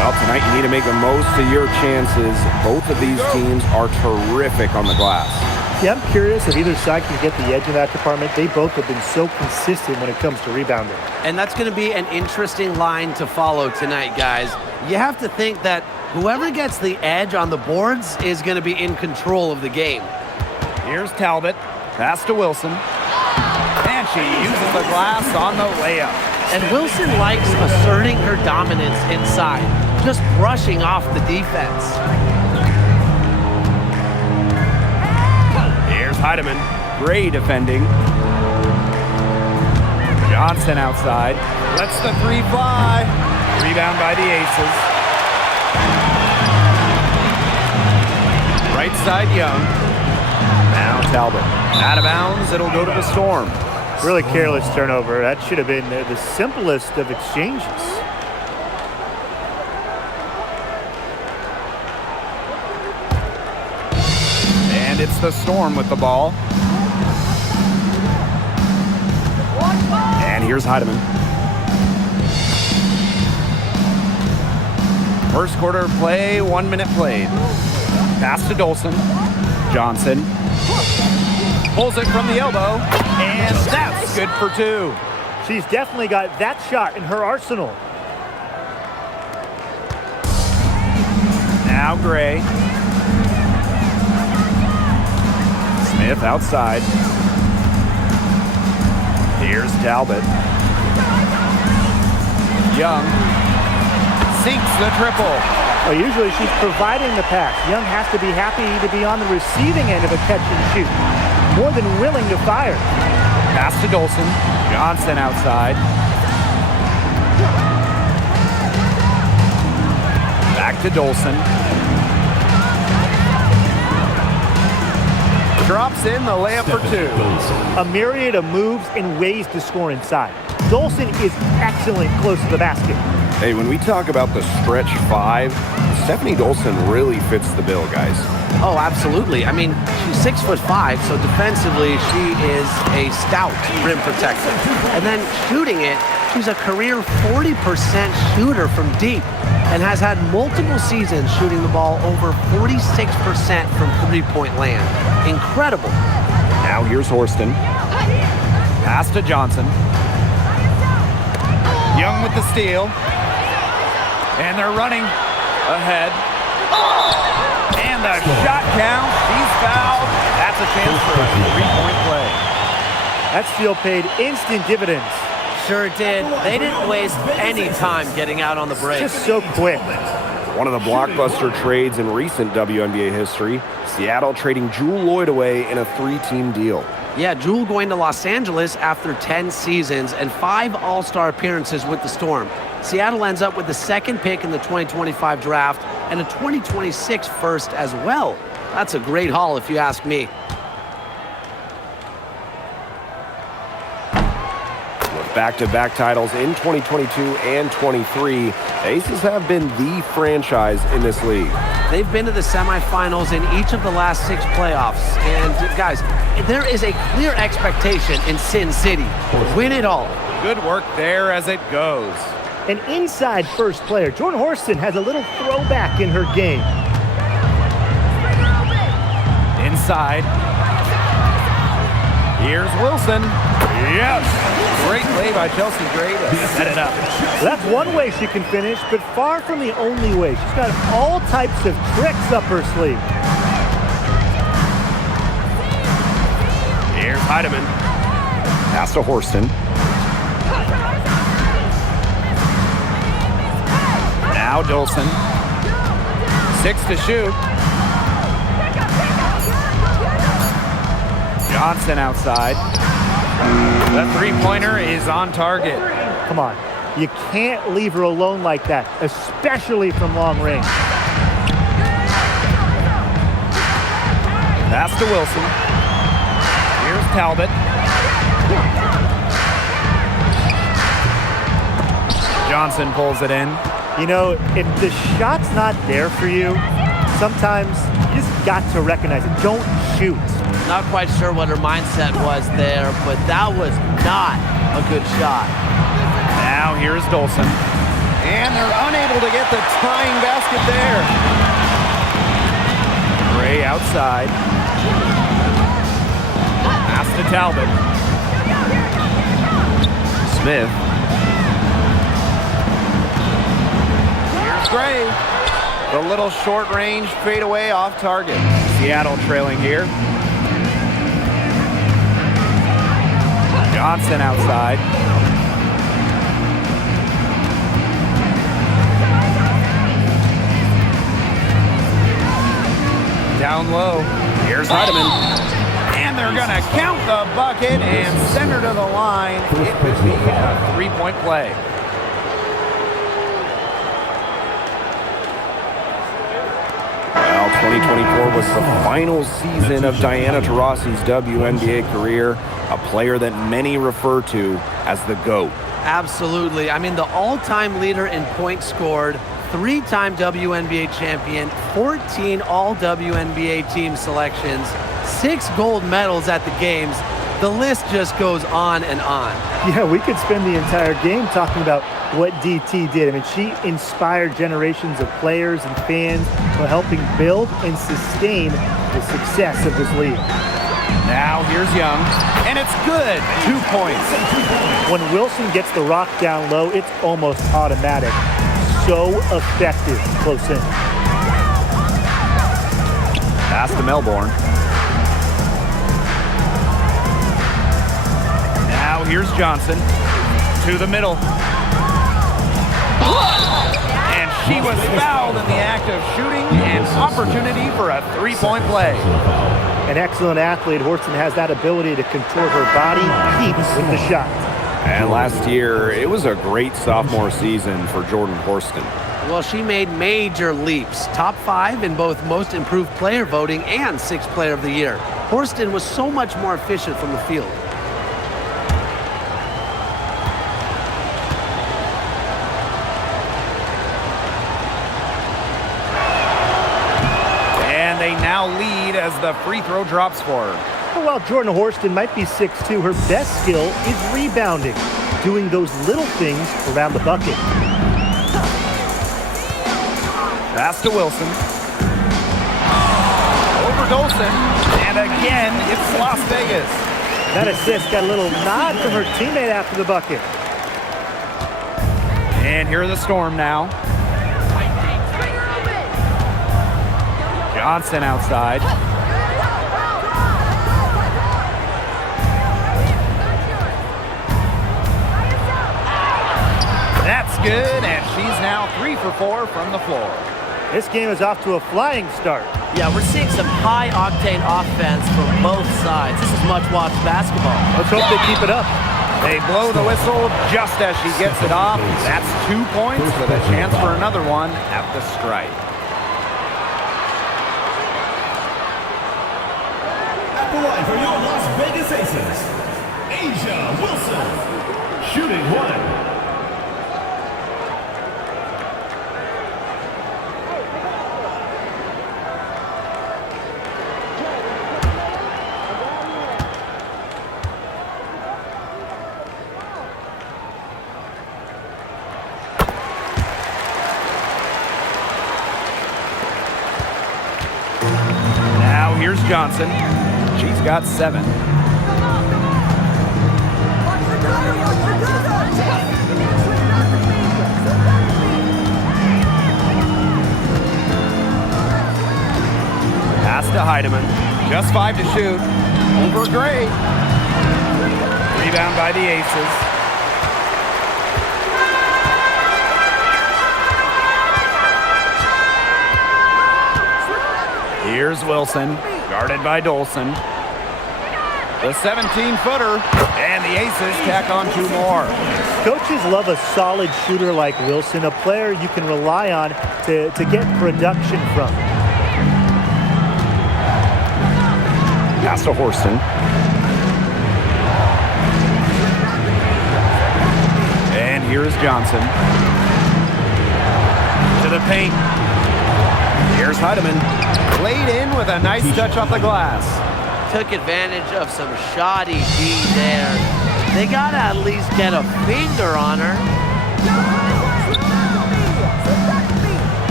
Well, tonight you need to make the most of your chances. Both of these teams are terrific on the glass. Yeah, I'm curious if either side can get the edge in that department. They both have been so consistent when it comes to rebounding. And that's going to be an interesting line to follow tonight, guys. You have to think that whoever gets the edge on the boards is going to be in control of the game. Here's Talbot. Pass to Wilson. And she uses the glass on the layup. And Wilson likes asserting her dominance inside, just brushing off the defense. Here's Heidemann. Gray defending. Johnson outside. Lets the three fly. Rebound by the Aces. Right side, Young. Now Talbot. Out of bounds, it'll go to the Storm. Really careless turnover. That should have been the simplest of exchanges. And it's the Storm with the ball. And here's Heidemann. First quarter play, 1 minute played. Pass to Dolson. Johnson. Pulls it from the elbow. And that's good for two. She's definitely got that shot in her arsenal. Now Gray. Smith outside. Here's Talbot. Young sinks the triple. Well, usually she's providing the pass. Young has to be happy to be on the receiving end of a catch and shoot. More than willing to fire. Pass to Dolson. Johnson outside. Back to Dolson. Drops in the layup for two. A myriad of moves and ways to score inside. Dolson is excellent close to the basket. Hey, when we talk about the stretch five, Stephanie Dolson really fits the bill, guys. Oh, absolutely. I mean, she's 6'5", so defensively she is a stout rim protector. And then shooting it, she's a career 40% shooter from deep and has had multiple seasons shooting the ball over 46% from three-point land. Incredible. Now here's Horston. Pass to Johnson. Young with the steal. And they're running ahead. And the shot count. She's fouled. That's a chance for a three-point play. That steal paid instant dividends. Sure did. They didn't waste any time getting out on the break. Just so quick. One of the blockbuster trades in recent WNBA history, Seattle trading Jewel Lloyd away in a three-team deal. Yeah, Jewel going to Los Angeles after 10 seasons and 5 All-Star appearances with the Storm. Seattle ends up with the second pick in the 2025 draft and a 2026 first as well. That's a great haul if you ask me. With back-to-back titles in 2022 and 23, the Aces have been the franchise in this league. They've been to the semifinals in each of the last 6 playoffs. And guys, there is a clear expectation in Sin City. Win it all. Good work there as it goes. An inside first player. Jordan Horston has a little throwback in her game. Inside. Here's Wilson. Yes! Great play by Chelsea Gray to set it up. That's one way she can finish, but far from the only way. She's got all types of tricks up her sleeve. Here's Heidemann. Pass to Horston. Now Dolson. 6 to shoot. Johnson outside. The three-pointer is on target. Come on. You can't leave her alone like that, especially from long range. Pass to Wilson. Here's Talbot. Johnson pulls it in. You know, if the shot's not there for you, sometimes you just got to recognize it. Don't shoot. Not quite sure what her mindset was there, but that was not a good shot. Now here's Dolson. And they're unable to get the tying basket there. Gray outside. Pass to Talbot. Smith. Here's Gray. The little short-range fadeaway off target. Seattle trailing here. Johnson outside. Down low. Here's Heidemann. And they're going to count the bucket and send her to the line. It could be a three-point play. Well, 2024 was the final season of Diana Taurasi's WNBA career, a player that many refer to as the GOAT. Absolutely. I mean, the all-time leader in points scored, 3-time WNBA champion, 14 all-WNBA team selections, 6 gold medals at the games. The list just goes on and on. Yeah, we could spend the entire game talking about what DT did. I mean, she inspired generations of players and fans while helping build and sustain the success of this league. Now here's Young, and it's good. 2 points. When Wilson gets the rock down low, it's almost automatic. So effective close in. Pass to Melbourne. Now here's Johnson to the middle. And she was fouled in the act of shooting, an opportunity for a three-point play. An excellent athlete, Horston has that ability to control her body, keep with the shot. And last year, it was a great sophomore season for Jordan Horston. Well, she made major leaps. Top 5 in both most improved player voting and 6th player of the year. Horston was so much more efficient from the field. And they now lead as the free throw drops for her. Well, while Jordan Horston might be 6'2", her best skill is rebounding, doing those little things around the bucket. Pass to Wilson. Over Dolson. And again, it's Las Vegas. That assist got a little nod from her teammate after the bucket. And here are the Storm now. Johnson outside. That's good, and she's now 3 for 4 from the floor. This game is off to a flying start. Yeah, we're seeing some high-octane offense from both sides. This is much-watched basketball. Let's hope they keep it up. They blow the whistle just as she gets it off. That's 2 points with a chance for another one at the stripe. At the line for your Las Vegas Aces, Asia Wilson, shooting 1. Here's Johnson. She's got 7. Pass to Heidemann. Just 5 to shoot. Over Gray. Rebound by the Aces. Here's Wilson, guarded by Dolson. The 17-footer, and the Aces tack on 2 more. Coaches love a solid shooter like Wilson, a player you can rely on to get production from. Pass to Horston. And here's Johnson. To the paint. Here's Heidemann. Laid in with a nice touch off the glass. Took advantage of some shoddy D there. They got to at least get a finger on her.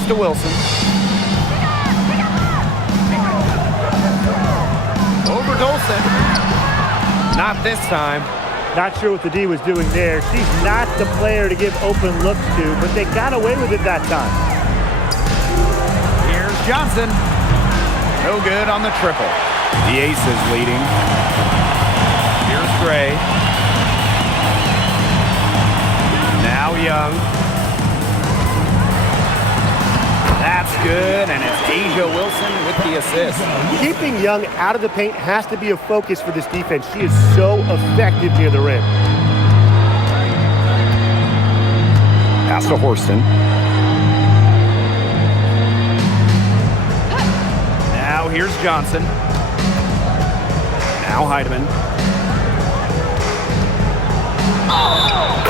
Pass to Wilson. Over Dolson. Not this time. Not sure what the D was doing there. She's not the player to give open looks to, but they got away with it that time. Here's Johnson. No good on the triple. The Aces leading. Here's Gray. Now Young. That's good, and it's Asia Wilson with the assist. Keeping Young out of the paint has to be a focus for this defense. She is so effective near the rim. Pass to Horston. Now here's Johnson. Now Heidemann.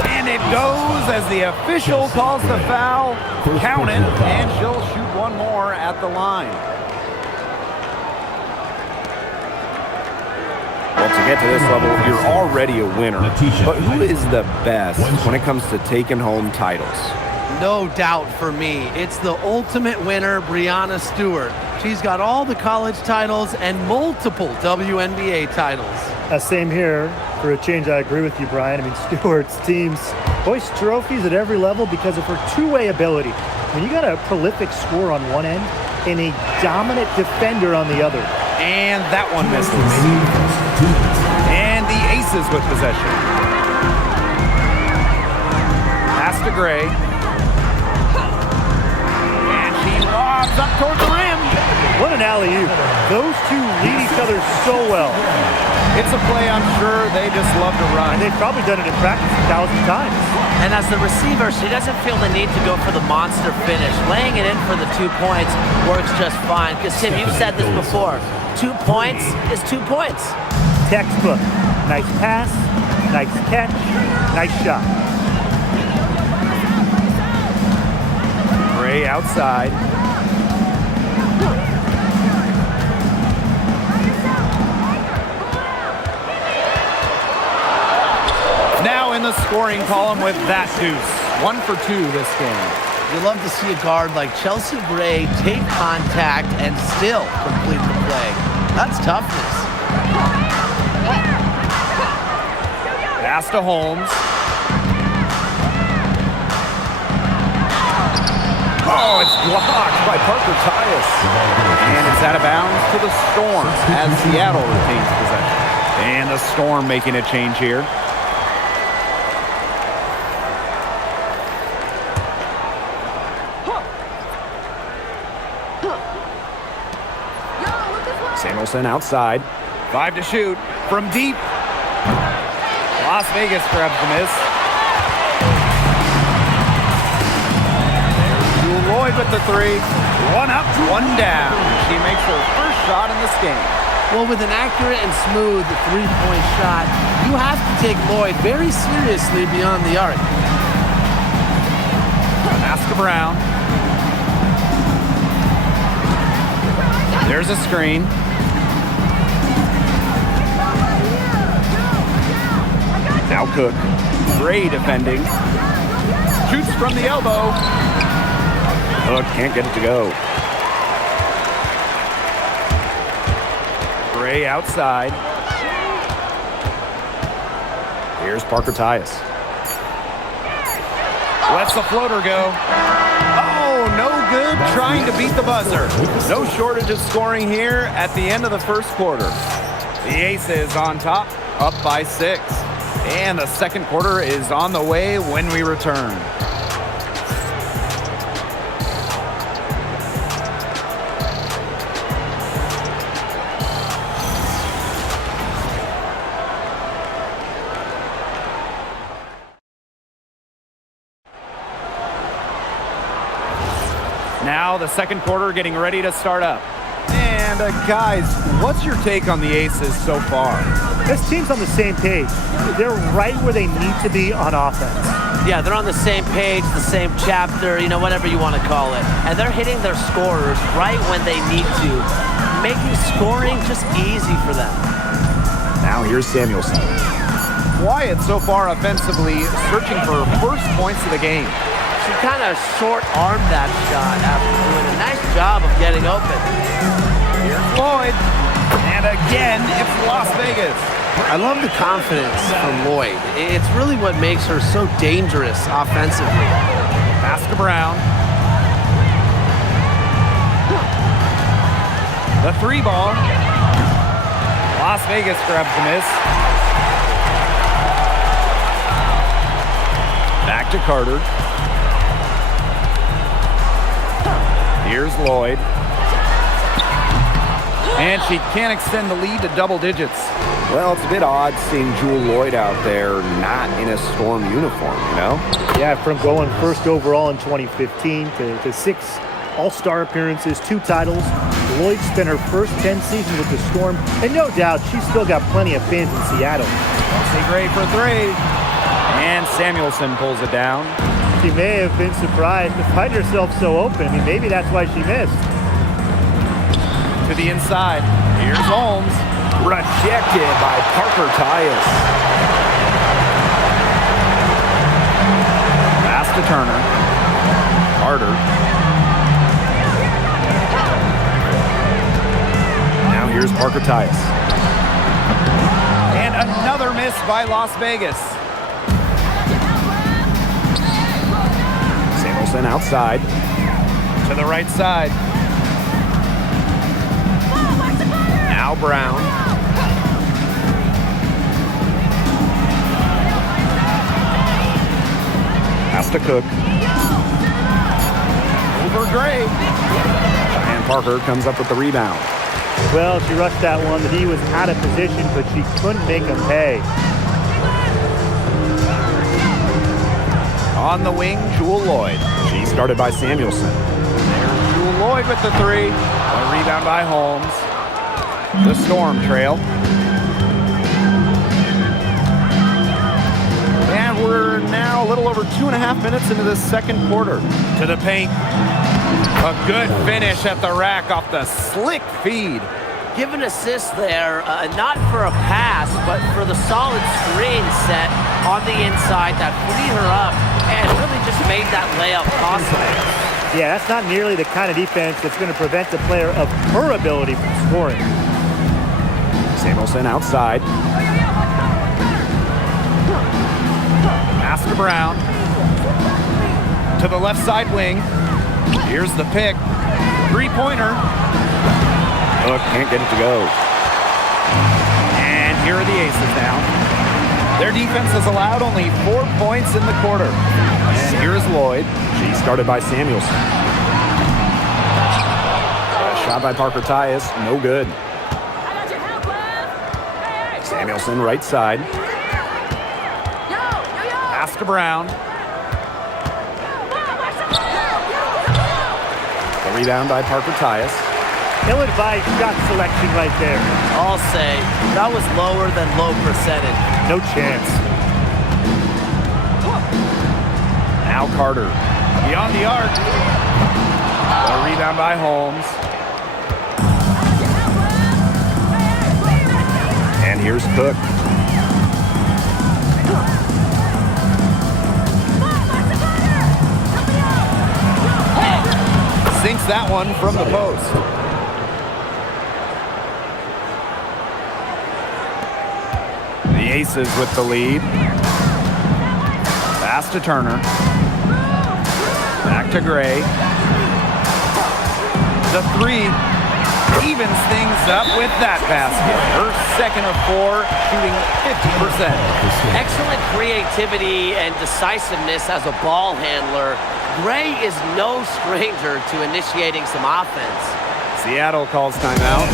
And it goes as the official calls the foul. Count it, and she'll shoot one more at the line. Well, to get to this level, you're already a winner. But who is the best when it comes to taking home titles? No doubt for me, it's the ultimate winner, Breanna Stewart. She's got all the college titles and multiple WNBA titles. Same here. For a change, I agree with you, Brian. I mean, Stewart's teams hoist trophies at every level because of her two-way ability. When you got a prolific scorer on one end and a dominant defender on the other. And that one misses. And the Aces with possession. Pass to Gray. And she lobs up toward the rim. What an alley-oop. Those two read each other so well. It's a play I'm sure they just love to run. And they've probably done it in practice 1,000 times. And as the receiver, she doesn't feel the need to go for the monster finish. Laying it in for the 2 points works just fine. Because, Tim, you've said this before. 2 points is 2 points. Textbook. Nice pass, nice catch, nice shot. Gray outside. Now in the scoring column with that deuce. 1 for 2 this game. You love to see a guard like Chelsea Gray take contact and still complete the play. That's toughness. Pass to Holmes. Oh, it's blocked by Parker Tyus. And it's out of bounds to the Storm as Seattle retains possession. And the Storm making a change here. Samuelson outside. 5 to shoot from deep. Las Vegas grabs the miss. There's Lloyd with the 3. 1 up, 1 down. She makes her first shot in this game. Well, with an accurate and smooth three-point shot, you have to take Lloyd very seriously beyond the arc. Pass to Brown. There's a screen. Now Cook. Gray defending. Shoots from the elbow. Hook can't get it to go. Gray outside. Here's Parker Tyus. Lets the floater go. Oh, no good trying to beat the buzzer. No shortage of scoring here at the end of the first quarter. The Aces on top, up by 6. And the second quarter is on the way when we return. Now the second quarter getting ready to start up. And guys, what's your take on the Aces so far? This team's on the same page. They're right where they need to be on offense. Yeah, they're on the same page, the same chapter, whatever you want to call it. And they're hitting their scorers right when they need to, making scoring just easy for them. Now here's Samuelson. Wyatt so far offensively searching for first points of the game. She kind of short-armed that shot after doing a nice job of getting open. Here's Lloyd. And again, it's Las Vegas. I love the confidence from Lloyd. It's really what makes her so dangerous offensively. Pass to Brown. The 3 ball. Las Vegas grabs the miss. Back to Carter. Here's Lloyd. And she can't extend the lead to double digits. Well, it's a bit odd seeing Jewel Lloyd out there not in a Storm uniform, you know? Yeah, from going first overall in 2015 to 6 All-Star appearances, 2 titles. Lloyd spent her first 10 seasons with the Storm, and no doubt she's still got plenty of fans in Seattle. Kelsey Gray for 3. And Samuelson pulls it down. She may have been surprised to find herself so open. I mean, maybe that's why she missed. To the inside. Here's Holmes. Rejected by Parker Tyus. Pass to Turner. Carter. Now here's Parker Tyus. And another miss by Las Vegas. Samuelson outside. To the right side. Now Brown. Pass to Cook. Over Gray. And Parker comes up with the rebound. Well, she rushed that one. The D was out of position, but she couldn't make him pay. On the wing, Jewel Lloyd. She started by Samuelson. There's Jewel Lloyd with the 3. A rebound by Holmes. The Storm trail. And we're now a little over 2.5 minutes into the second quarter. To the paint. A good finish at the rack off the slick feed. Give an assist there, not for a pass, but for the solid screen set on the inside that freed her up and really just made that layup possible. Yeah, that's not nearly the kind of defense that's going to prevent the player of her ability from scoring. Samuelson outside. Pass to Brown. To the left side wing. Here's the pick. 3-pointer. Hook can't get it to go. And here are the Aces now. Their defense has allowed only 4 points in the quarter. And here's Lloyd. She started by Samuelson. Shot by Parker Tyus, no good. Samuelson right side. Pass to Brown. The rebound by Parker Tyus. Ill-advised shot selection right there. I'll say that was lower than low percentage. No chance. Now Carter. Beyond the arc. A rebound by Holmes. And here's Cook. Sinks that one from the post. The Aces with the lead. Pass to Turner. Back to Gray. The 3 evens things up with that basket. Her second of 4, shooting 50%. Excellent creativity and decisiveness as a ball handler. Gray is no stranger to initiating some offense. Seattle calls timeout.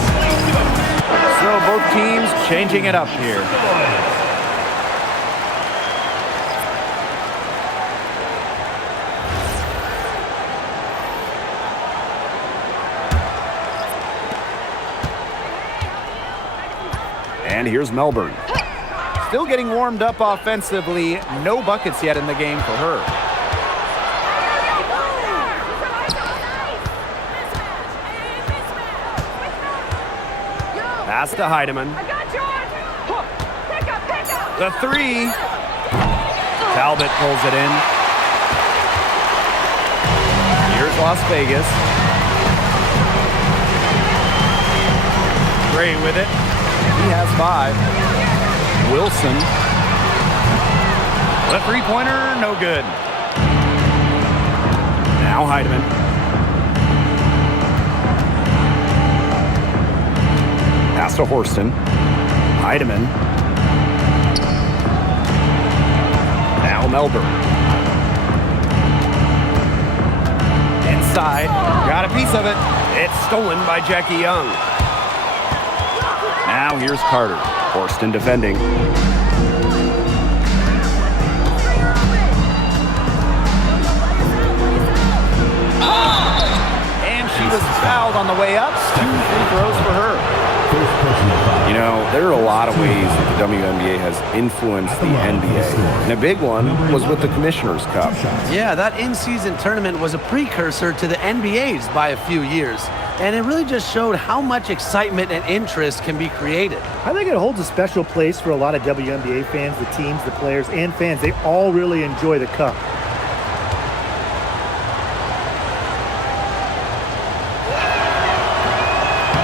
So both teams changing it up here. And here's Melbourne. Still getting warmed up offensively. No buckets yet in the game for her. Pass to Heidemann. The 3. Talbot pulls it in. Las Vegas. Gray with it. He has 5. Wilson. The three-pointer, no good. Now Heidemann. Pass to Horston. Heidemann. Now Melbourne. Inside. Got a piece of it. It's stolen by Jackie Young. Now here's Carter. Horston defending. And she was fouled on the way up. 2 free throws for her. You know, there are a lot of ways that the WNBA has influenced the NBA. And a big one was with the Commissioner's Cup. Yeah, that in-season tournament was a precursor to the NBA's by a few years. And it really just showed how much excitement and interest can be created. I think it holds a special place for a lot of WNBA fans, the teams, the players, and fans. They all really enjoy the cup.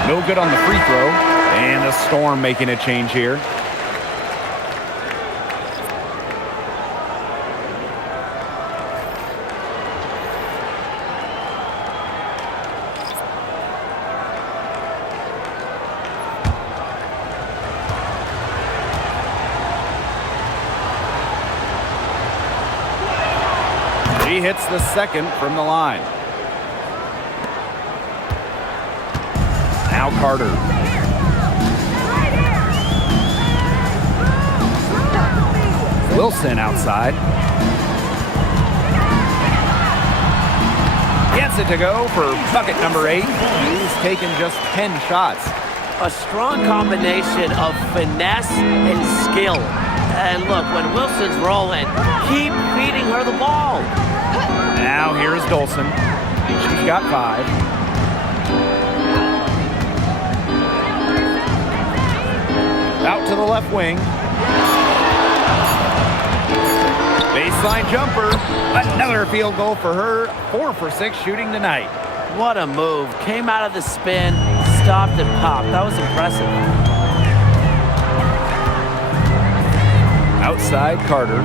No good on the free throw. And the Storm making a change here. He hits the second from the line. Now Carter. Wilson outside. Gets it to go for bucket number 8. He's taken just 10 shots. A strong combination of finesse and skill. And look, when Wilson's rolling, keep feeding her the ball. Now here's Dolson. She's got 5. Out to the left wing. Baseline jumper. Another field goal for her. 4 for 6 shooting tonight. What a move. Came out of the spin, stopped and popped. That was impressive. Outside Carter.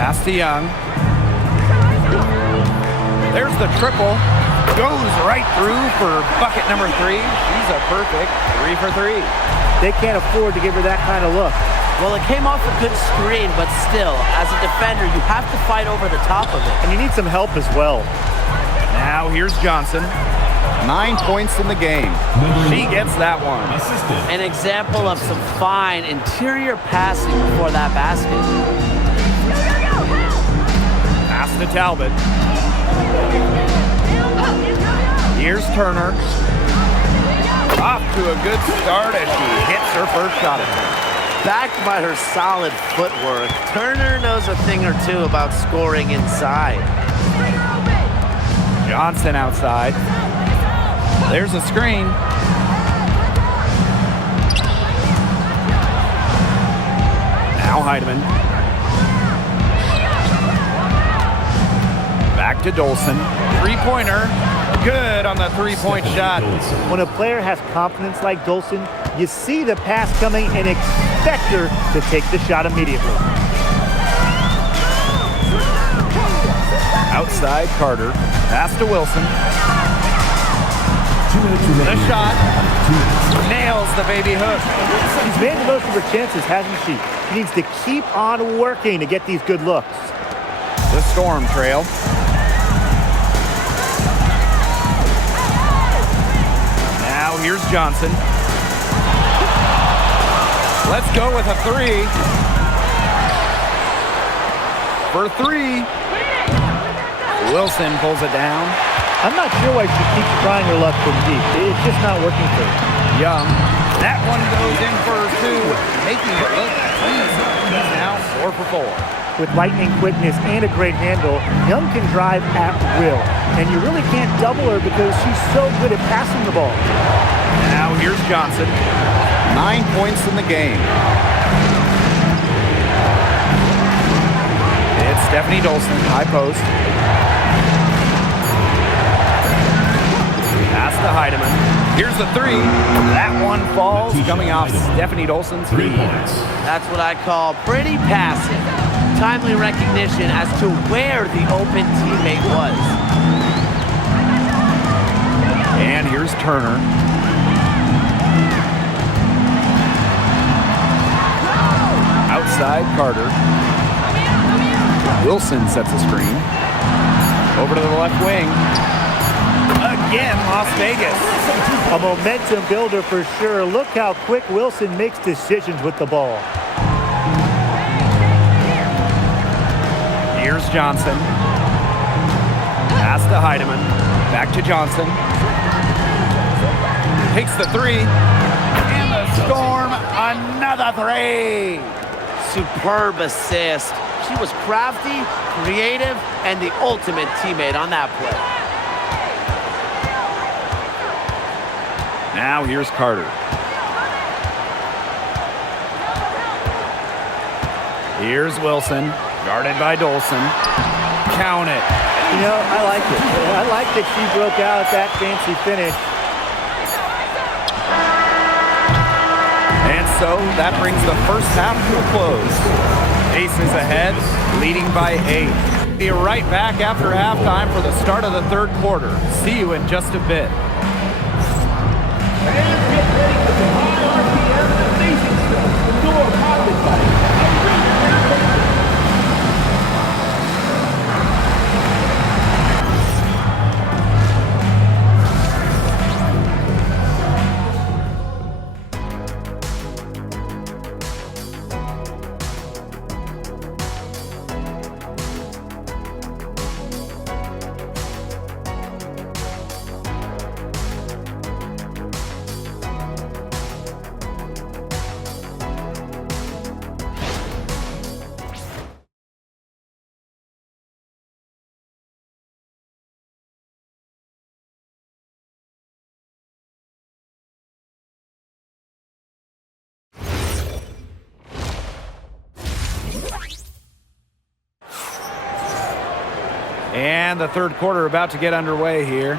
Pass to Young. There's the triple. Goes right through for bucket number 3. She's a perfect 3 for 3. They can't afford to give her that kind of look. Well, it came off a good screen, but still, as a defender, you have to fight over the top of it. And you need some help as well. Now here's Johnson. 9 points in the game. She gets that one. An example of some fine interior passing before that basket. Pass to Talbot. Here's Turner. Off to a good start as she hits her first shot attempt. Backed by her solid footwork, Turner knows a thing or two about scoring inside. Johnson outside. There's a screen. Now Heidemann. Back to Dolson. 3-pointer. Good on the 3-point shot. When a player has confidence like Dolson, you see the pass coming and expect her to take the shot immediately. Outside Carter. Pass to Wilson. The shot. Nails the baby hook. She's made the most of her chances, hasn't she? She needs to keep on working to get these good looks. The Storm trail. Now here's Johnson. Let's go with a 3. For 3. Wilson pulls it down. I'm not sure why she keeps trying her luck from deep. It's just not working for her. Young. That one goes in for 2, making it look easy. He's now 4 for 4. With lightning quickness and a great handle, Young can drive at will. And you really can't double her because she's so good at passing the ball. Now here's Johnson. 9 points in the game. It's Stephanie Dolson, high post. to Heidemann. Here's the three. That one falls, coming off Stephanie Dolson's 3 feet. points. That's what I call pretty passive. Timely recognition as to where the open teammate was. And here's Turner. Outside Carter. Wilson sets a screen. Over to the left wing. Again, Las Vegas. A momentum builder for sure. Look how quick Wilson makes decisions with the ball. Here's Johnson. Pass to Heidemann. Back to Johnson. Takes the three. And the Storm, another three. Superb assist. She was crafty, creative, and the ultimate teammate on that play. Now here's Carter. Here's Wilson, guarded by Dolson. Count it. You know, I like it. I like that she broke out at that fancy finish. And so that brings the first half to a close. Aces ahead, leading by 8. Be right back after halftime for the start of the third quarter. See you in just a bit. Fans get ready for some high RPM and amazing stuff. Door powered by And the third quarter about to get underway here.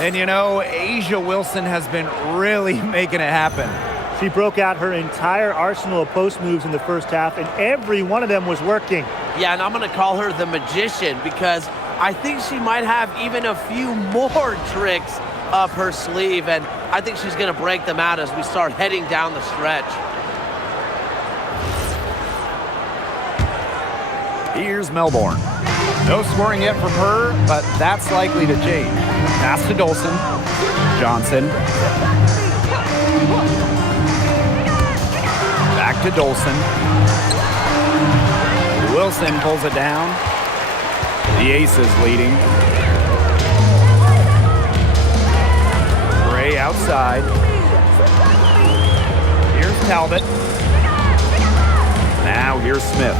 And you know, Asia Wilson has been really making it happen. She broke out her entire arsenal of post moves in the first half, and every one of them was working. Yeah, and I'm going to call her the magician because I think she might have even a few more tricks up her sleeve, and I think she's going to break them out as we start heading down the stretch. Here's Melbourne. No scoring yet from her, but that's likely to change. Pass to Dolson. Johnson. Back to Dolson. Wilson pulls it down. The Aces leading. Gray outside. Here's Talbot. Now here's Smith.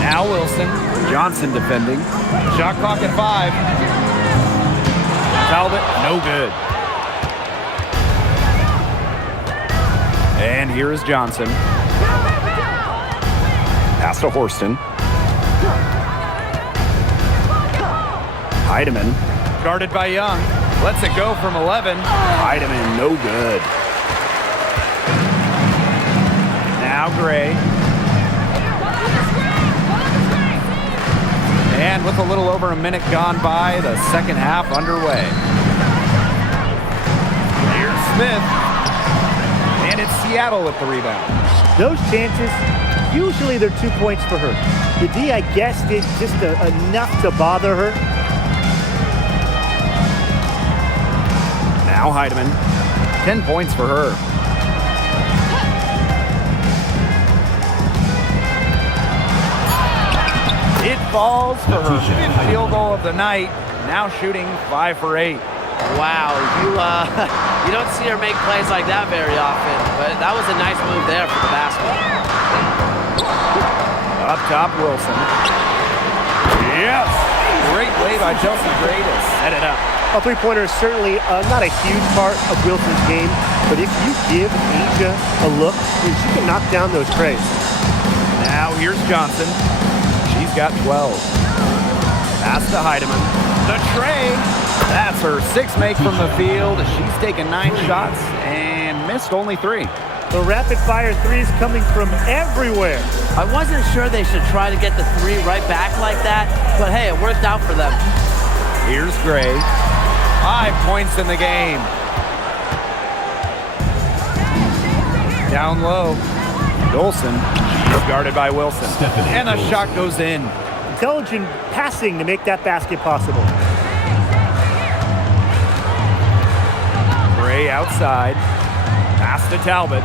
Now Wilson. Johnson defending. Shot clock at 5. Talbot, no good. And here is Johnson. Pass to Horston. Heidemann, guarded by Young. Lets it go from 11. Heidemann, no good. Now Gray. And with a little over a minute gone by, the second half underway. Here's Smith. And it's Seattle with the rebound. Those chances, usually they're 2 points for her. The D, I guess, did just enough to bother her. Now Heidemann, 10 points for her. It falls for her fifth field goal of the night. Now shooting 5 for 8. Wow, you don't see her make plays like that very often, but that was a nice move there for the basket. Up top, Wilson. Yes! Great play by Chelsea Gray to set it up. A three-pointer is certainly not a huge part of Wilson's game, but if you give Asia a look, she can knock down those trays. Now here's Johnson. She's got 12. Pass to Heidemann. The tray. That's her her sixth make from the field. She's taken 9 shots and missed only 3. The rapid-fire threes coming from everywhere. I wasn't sure they should try to get the 3 right back like that, but hey, it worked out for them. Here's Gray. 5 points in the game. Down low. Dolson. She's guarded by Wilson. And the shot goes in. Intelligent passing to make that basket possible. Gray outside. Pass to Talbot.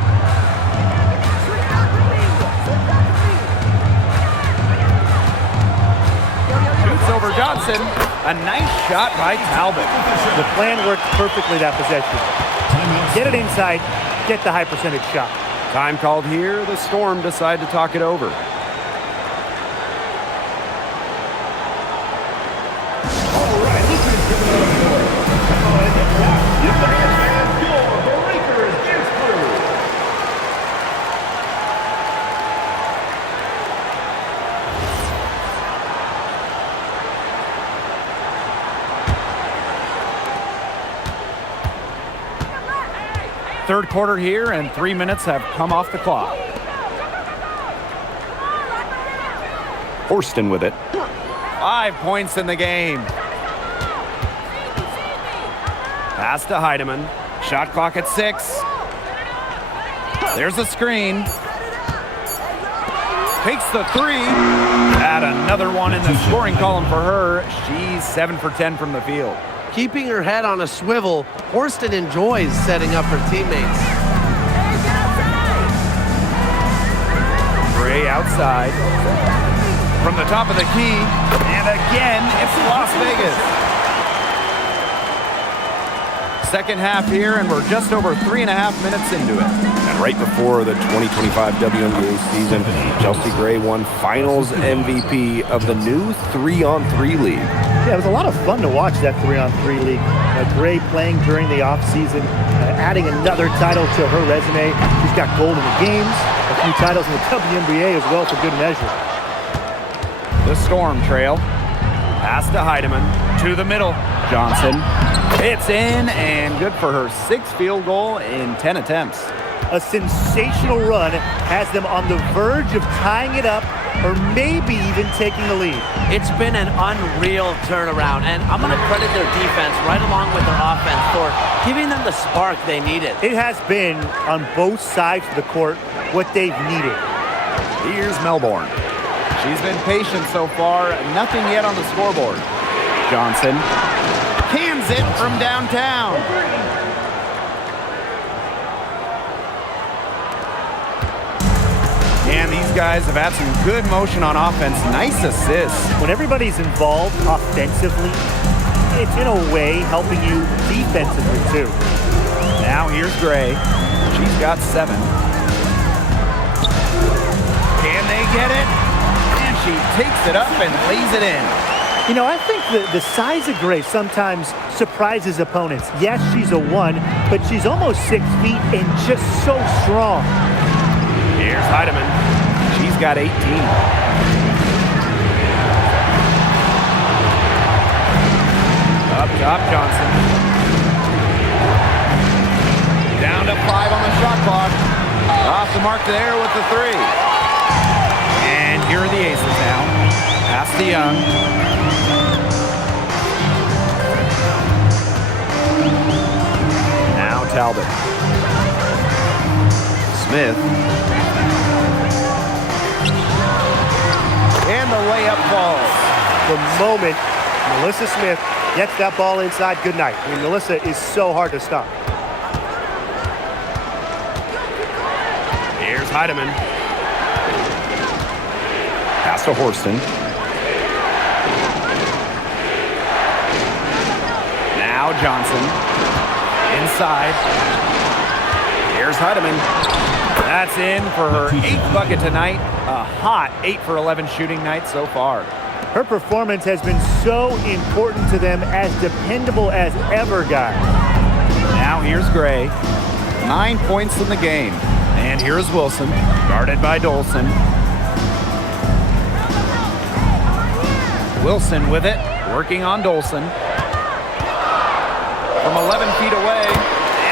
Shoots over Johnson. A nice shot by Talbot. The plan worked perfectly that possession. Get it inside, get the high percentage shot. Time called here. The Storm decide to talk it over. All right, listen to the board. You fans, your breakers is through. Third quarter here, and 3 minutes have come off the clock. Horston with it. 5 points in the game. Pass to Heidemann. Shot clock at 6. There's a screen. Takes the 3. Add another one in the scoring column for her. She's 7 for 10 from the field. Keeping her head on a swivel, Horston enjoys setting up her teammates. Gray outside. From the top of the key. And again, it's Las Vegas. Second half here, and we're just over 3.5 minutes into it. And right before the 2025 WNBA season, Chelsea Gray won Finals MVP of the new 3-on-3 league. Yeah, it was a lot of fun to watch that 3-on-3 league. Gray playing during the offseason, adding another title to her resume. She's got gold in the games, a few titles in the WNBA as well for good measure. The Storm trail. Pass to Heidemann. To the middle. Johnson. It's in, and good for her 6th field goal in 10 attempts. A sensational run has them on the verge of tying it up or maybe even taking the lead. It's been an unreal turnaround, and I'm going to credit their defense right along with their offense for giving them the spark they needed. It has been, on both sides of the court, what they've needed. Here's Melbourne. She's been patient so far. Nothing yet on the scoreboard. Johnson cans it from downtown. And these guys have had some good motion on offense. Nice assists. When everybody's involved offensively, it's in a way helping you defensively too. Now here's Gray. She's got 7. Can they get it? And she takes it up and lays it in. You know, I think the size of Gray sometimes surprises opponents. Yes, she's a 1, but she's almost 6 feet and just so strong. Here's Heidemann. She's got 18. Up top, Johnson. Down to 5 on the shot clock. Off the mark there with the 3. And here are the Aces now. Pass to Young. Now Talbot. Smith. And the layup falls. The moment Melissa Smith gets that ball inside, good night. I mean, Melissa is so hard to stop. Here's Heidemann. Pass to Horston. Now Johnson. Inside. Here's Heidemann. That's in for her 8th bucket tonight. A hot 8 for 11 shooting night so far. Her performance has been so important to them, as dependable as ever, guys. Now here's Gray. 9 points in the game. And here's Wilson, guarded by Dolson. Wilson with it, working on Dolson. from 11 feet away.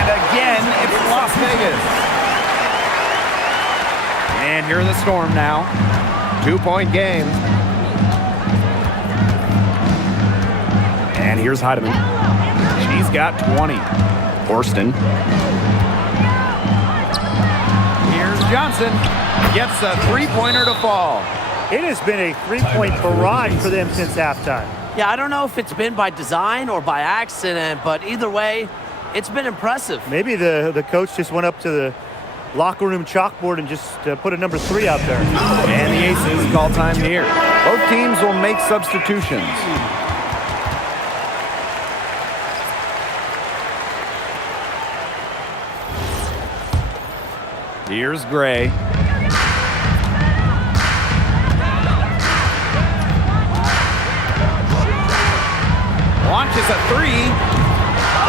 And again, it's Las Vegas. And here are the Storm now. 2-point game. And here's Heidemann. She's got 20. Horston. Here's Johnson. Gets a three-pointer to fall. It has been a three-point barrage for them since halftime. Yeah, I don't know if it's been by design or by accident, but either way, it's been impressive. Maybe the coach just went up to the locker room chalkboard and just put a number 3 out there. And the Aces call time here. Both teams will make substitutions. Here's Gray. Launches a three.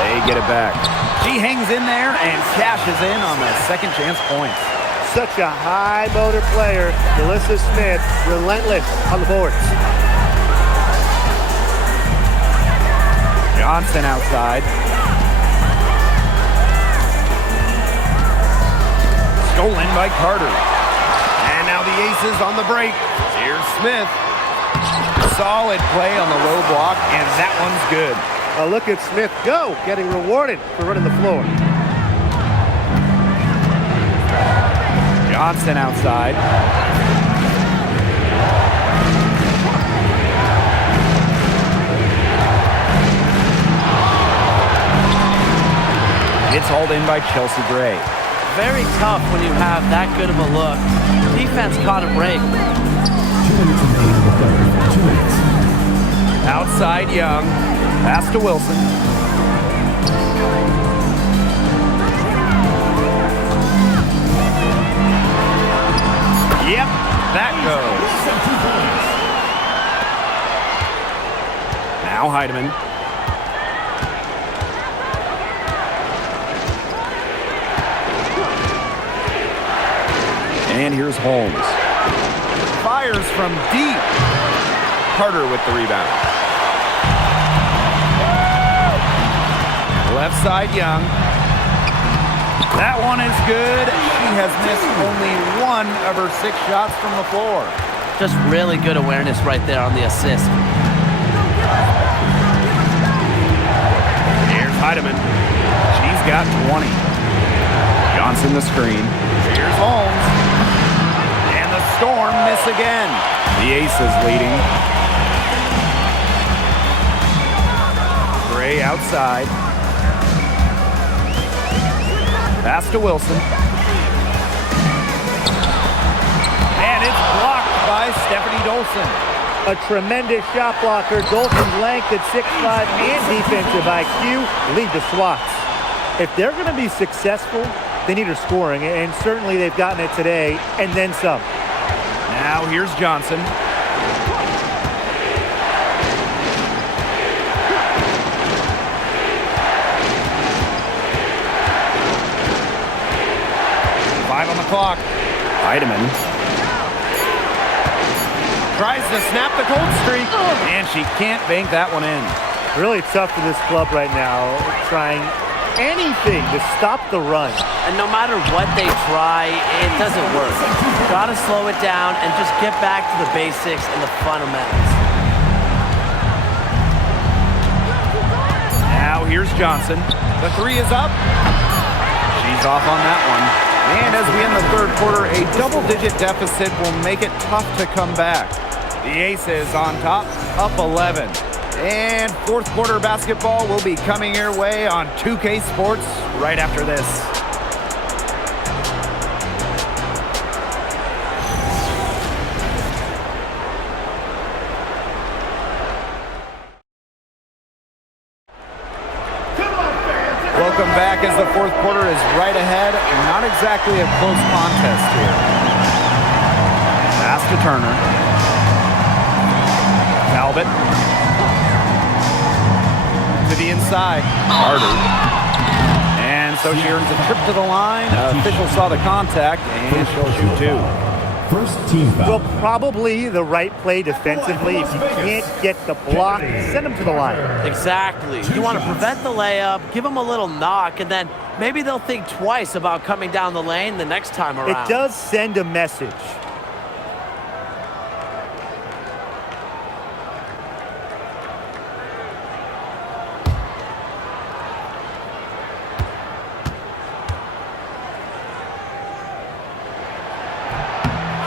They get it back. She hangs in there and cashes in on the second chance points. Such a high motor player, Melissa Smith, relentless on the boards. Johnson outside. Stolen by Carter. And now the Aces on the break. Here's Smith. Solid play on the low block, and that one's good. Look at Smith go, getting rewarded for running the floor. Johnson outside. It's hauled in by Chelsea Gray. Very tough when you have that good of a look. Defense caught a break. Outside Young. Pass to Wilson. Yep, that goes. Now Heidemann. And here's Holmes. Fires from deep. Carter with the rebound. Left side Young. That one is good. She has missed only one of her 6 shots from the floor. Just really good awareness right there on the assist. Here's Heidemann. She's got 20. Johnson the screen. Here's Holmes. And the Storm miss again. The Aces leading. Gray outside. Pass to Wilson. And it's blocked by Stephanie Dolson. A tremendous shot blocker. Dolson's length at 6'5" and defensive IQ lead the swats. If they're going to be successful, they need her scoring, and certainly they've gotten it today, and then some. Now here's Johnson. On the clock. Heidemann. Tries to snap the cold streak, and she can't bank that one in. Really tough for this club right now, trying anything to stop the run. And no matter what they try, it doesn't work. Gotta slow it down and just get back to the basics and the fundamentals. Now here's Johnson. The three is up. She's off on that one. And as we end the third quarter, a double-digit deficit will make it tough to come back. The Aces on top, up 11. And fourth quarter basketball will be coming your way on 2K Sports right after this. Welcome back as the fourth quarter is right ahead. Not exactly a close contest here. Pass to Turner. Talbot. To the inside. Carter. And so she earns a trip to the line. Official saw the contact, and she'll shoot 2. First team foul. Well, probably the right play defensively. If you can't get the block, send them to the line. Exactly. You want to prevent the layup, give them a little knock, and then maybe they'll think twice about coming down the lane the next time around. It does send a message.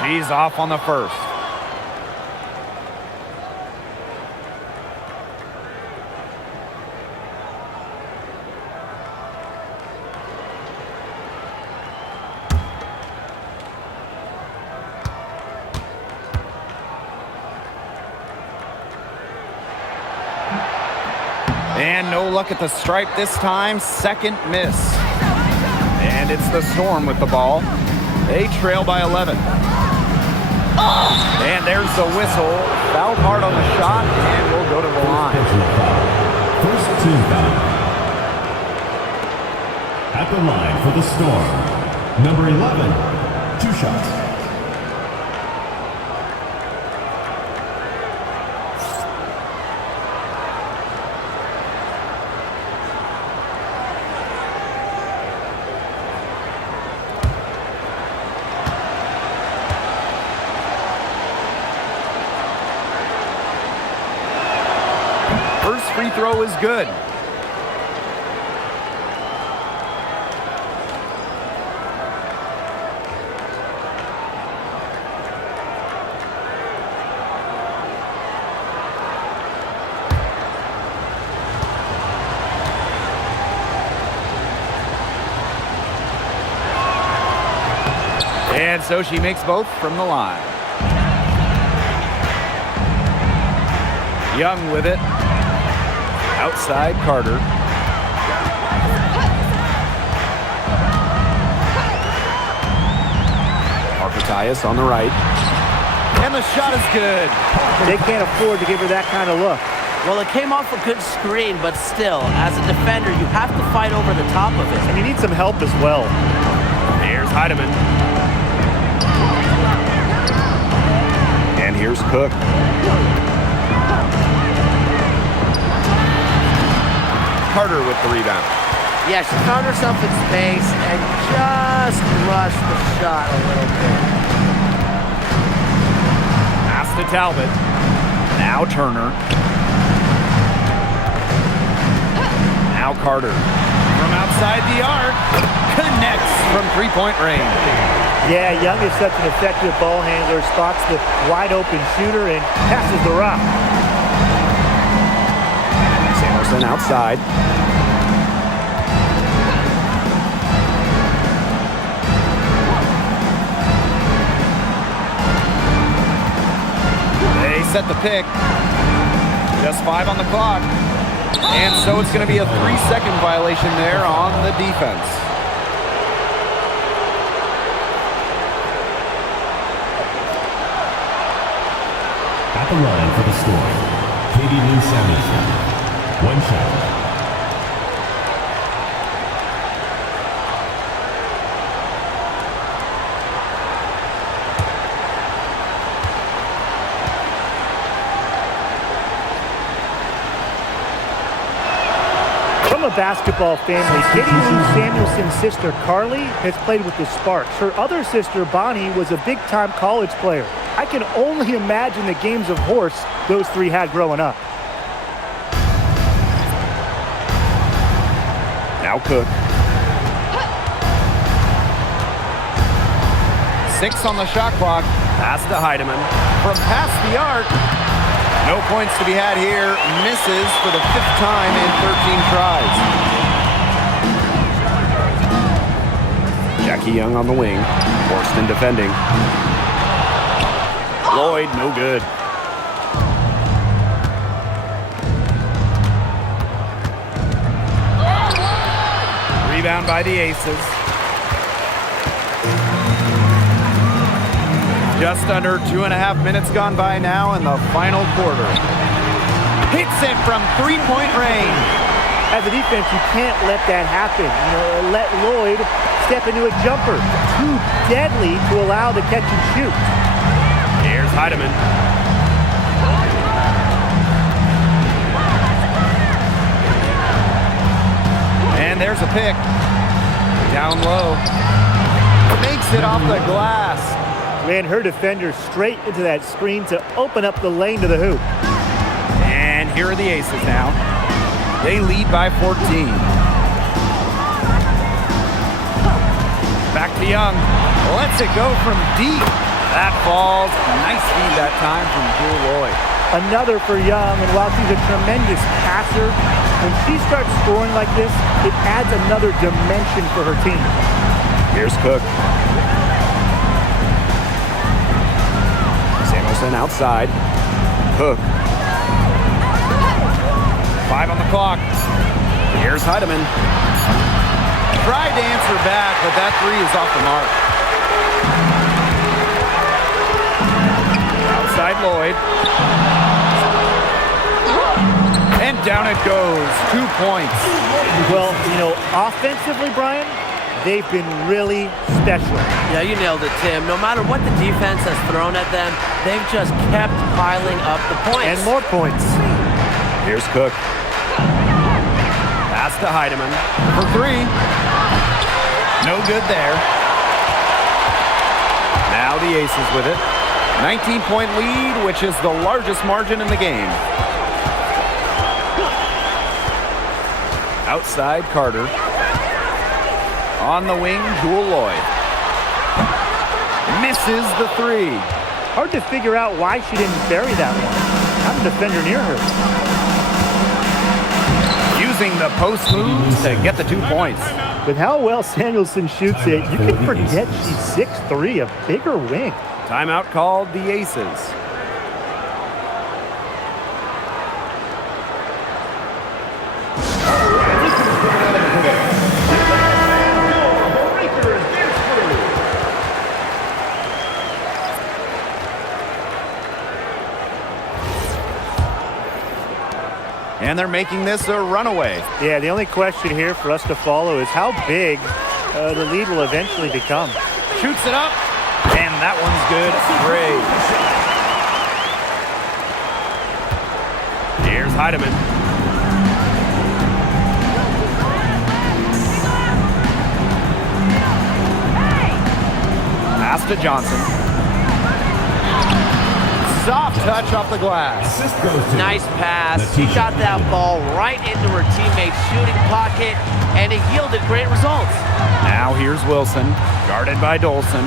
She's off on the first. And no luck at the stripe this time. Second miss. And it's the Storm with the ball. They trail by 11. And there's the whistle. Fouled hard on the shot, and we'll go to the line. First team foul. At the line for the Storm, number 11, 2 shots. First free throw is good. And so she makes both from the line. Young with it. Outside Carter. Arpetius on the right. And the shot is good. They can't afford to give her that kind of look. Well, it came off a good screen, but still, as a defender, you have to fight over the top of it. And you need some help as well. Here's Heidemann. And here's Cook. Carter with the rebound. Yeah, she found herself in space and just rushed the shot a little bit. Pass to Talbot. Now Turner. Now Carter. From outside the arc. Connects from three-point range. Yeah, Young is such an effective ball handler. Spots the wide open shooter and passes the rock. Samuelson outside. They set the pick. Just 5 on the clock. And so it's going to be a 3-second violation there on the defense. At the line for the Storm, Katie Lynn Samuelson, 1 shot. From a basketball family, Katie Lou Samuelson's sister Carly has played with the Sparks. Her other sister Bonnie was a big-time college player. I can only imagine the games of horse those three had growing up. Now Cook. 6 on the shot clock. Pass to Heidemann. From past the arc. No points to be had here. Misses for the 5th time in 13 tries. Jackie Young on the wing. Forston defending. Lloyd, no good. Rebound by the Aces. Just under 2.5 minutes gone by now in the final quarter. Hits it from three-point range. As a defense, you can't let that happen. Let Lloyd step into a jumper. Too deadly to allow the catch and shoot. Here's Heidemann. And there's a pick. Down low. Makes it off the glass. Ran her defender straight into that screen to open up the lane to the hoop. And here are the Aces now. They lead by 14. Back to Young. Lets it go from deep. That falls. Nice feed that time from Jewel Lloyd. Another for Young, and while she's a tremendous passer, when she starts scoring like this, it adds another dimension for her team. Here's Cook. Samuelson outside. Cook. 5 on the clock. Here's Heidemann. Tried to answer back, but that 3 is off the mark. Outside Lloyd. And down it goes. 2 points. Well, you know, offensively, Brian, they've been really special. Yeah, you nailed it, Tim. No matter what the defense has thrown at them, they've just kept piling up the points. And more points. Here's Cook. Pass to Heidemann for 3. No good there. Now the Aces with it. 19-point lead, which is the largest margin in the game. Outside Carter. On the wing, Jewel Lloyd. Misses the 3. Hard to figure out why she didn't bury that one. Not a defender near her. Using the post moves to get the 2 points. With how well Samuelson shoots it, you can forget she's 6'3", a bigger wing. Timeout called the Aces. And they're making this a runaway. Yeah, the only question here for us to follow is how big the lead will eventually become. Shoots it up, and that one's good. Great. Here's Heidemann. Pass to Johnson. Soft touch off the glass. Nice pass. She got that ball right into her teammate's shooting pocket, and it yielded great results. Now here's Wilson, guarded by Dolson.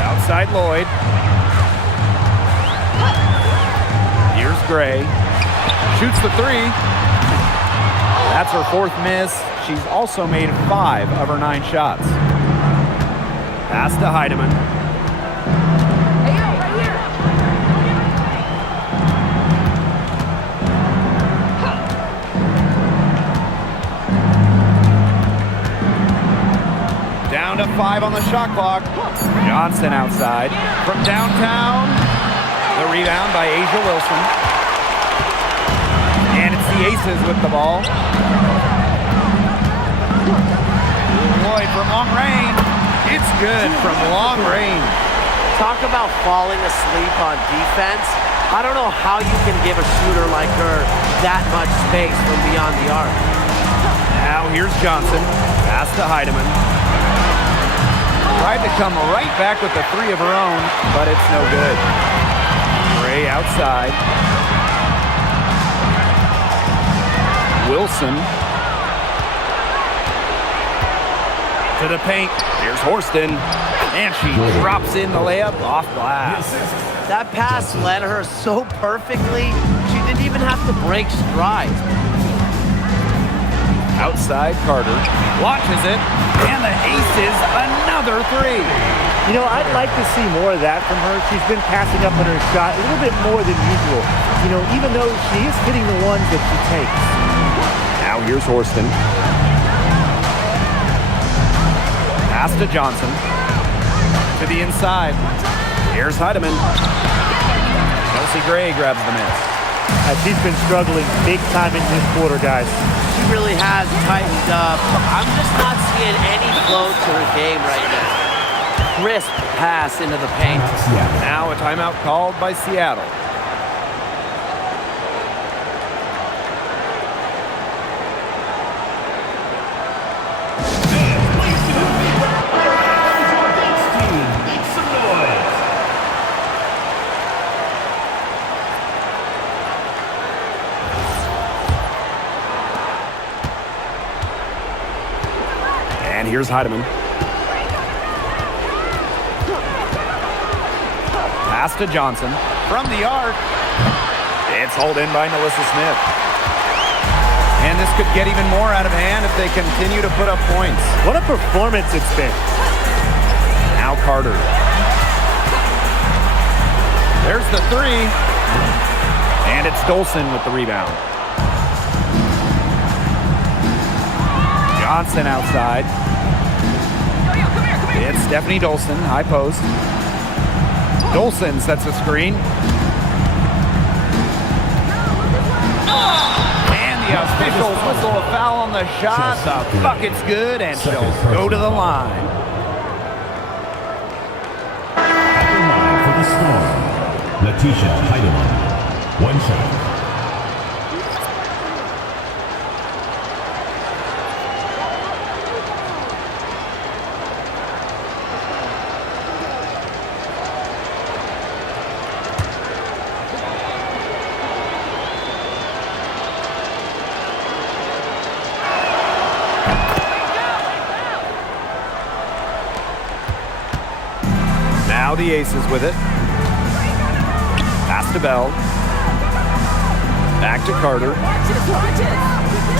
Outside Lloyd. Here's Gray. Shoots the 3. That's her 4th miss. She's also made 5 of her 9 shots. Pass to Heidemann. Down to 5 on the shot clock. Johnson outside. From downtown, the rebound by Asia Wilson. And it's the Aces with the ball. Lloyd from long range. It's good from long range. Talk about falling asleep on defense. I don't know how you can give a shooter like her that much space from beyond the arc. Now here's Johnson. Pass to Heidemann. Tried to come right back with the 3 of her own, but it's no good. Gray outside. Wilson. To the paint. Here's Horston. And she drops in the layup off glass. That pass led her so perfectly, she didn't even have to break stride. Outside Carter. Launches it. And the Aces another 3. You know, I'd like to see more of that from her. She's been passing up on her shot a little bit more than usual. You know, even though she is hitting the ones that she takes. Now here's Horston. Pass to Johnson. To the inside. Here's Heidemann. Chelsea Gray grabs the miss. She's been struggling big time in this quarter, guys. She really has tightened up. I'm just not seeing any flow to her game right now. Crisp pass into the paint. Now a timeout called by Seattle. Make some noise. And here's Heidemann. Pass to Johnson. From the arc. It's hauled in by Melissa Smith. And this could get even more out of hand if they continue to put up points. What a performance it's been. Now Carter. There's the three. And it's Dolson with the rebound. Johnson outside. It's Stephanie Dolson, high post. Dolson sets a screen. And the officials whistle a foul on the shot. The bucket's good, and she'll go to the line. At the line for the Storm, Letitia Heidemann. One shot. Now the Aces with it. Pass to Bell. Back to Carter. 2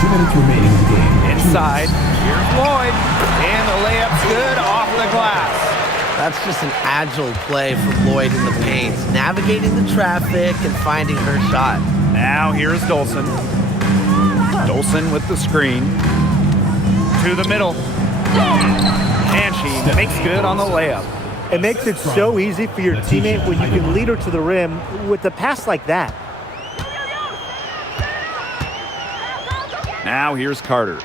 minutes remaining in the game. Inside. Here's Lloyd. And the layup's good off the glass. That's just an agile play from Lloyd in the paint, navigating the traffic and finding her shot. Now here's Dolson. Dolson with the screen. To the middle. And she makes good on the layup. It makes it so easy for your teammate when you can lead her to the rim with a pass like that. Now here's Carter.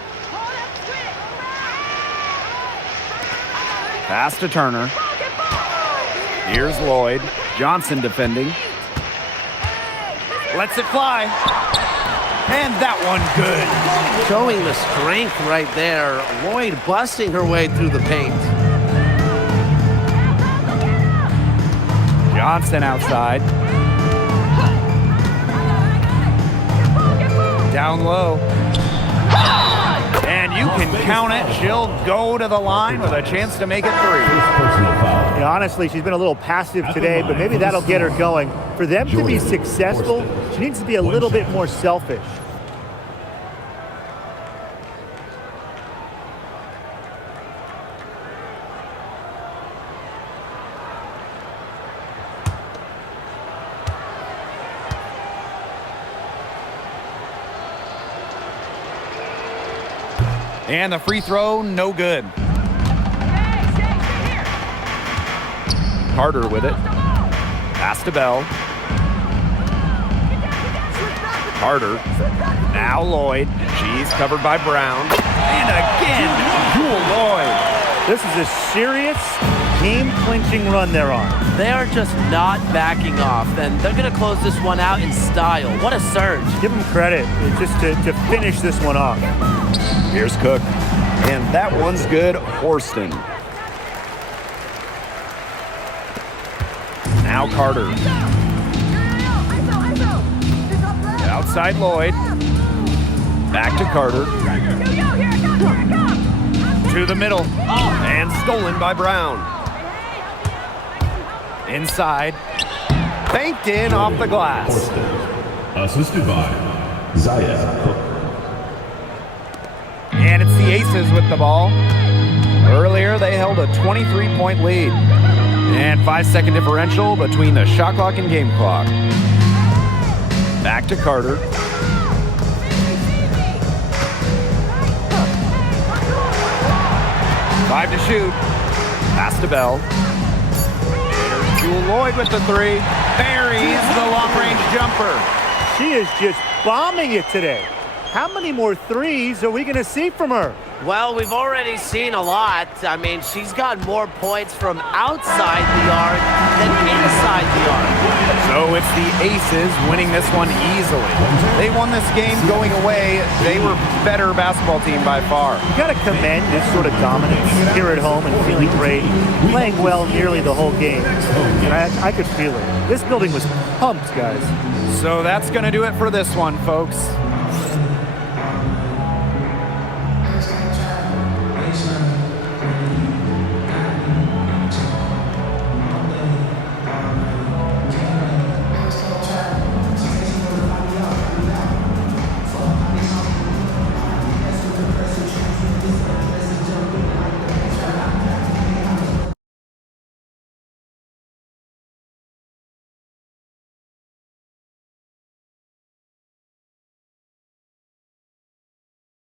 Pass to Turner. Here's Lloyd. Johnson defending. Lets it fly. And that one good. Showing the strength right there. Lloyd busting her way through the paint. Johnson outside. Down low. And you can count it. She'll go to the line with a chance to make it three. Personal foul. You know, honestly, she's been a little passive today, but maybe that'll get her going. For them to be successful, she needs to be a little bit more selfish. And the free throw, no good. Carter with it. Pass to Bell. Carter. Now Lloyd. She's covered by Brown. And again, Jewel Lloyd. This is a serious game-clinching run they're on. They are just not backing off, and they're going to close this one out in style. What a surge. Give them credit just to finish this one off. Here's Cook. And that one's good. Horston. Now Carter. Outside Lloyd. Back to Carter. To the middle. And stolen by Brown. Inside. Banked in off the glass. Assisted by Zaya Cook. And it's the Aces with the ball. Earlier, they held a 23-point lead. And 5-second differential between the shot clock and game clock. Back to Carter. Five to shoot. Pass to Bell. There's Jewel Lloyd with the three. Buries the long-range jumper. she is just bombing it today. How many more threes are we going to see from her? Well, we've already seen a lot. I mean, she's got more points from outside the arc than inside the arc. So it's the Aces winning this one easily. They won this game going away. They were better basketball team by far. You got to commend this sort of dominance here at home and feeling great, playing well nearly the whole game. And I could feel it. This building was pumped, guys. So that's going to do it for this one, folks.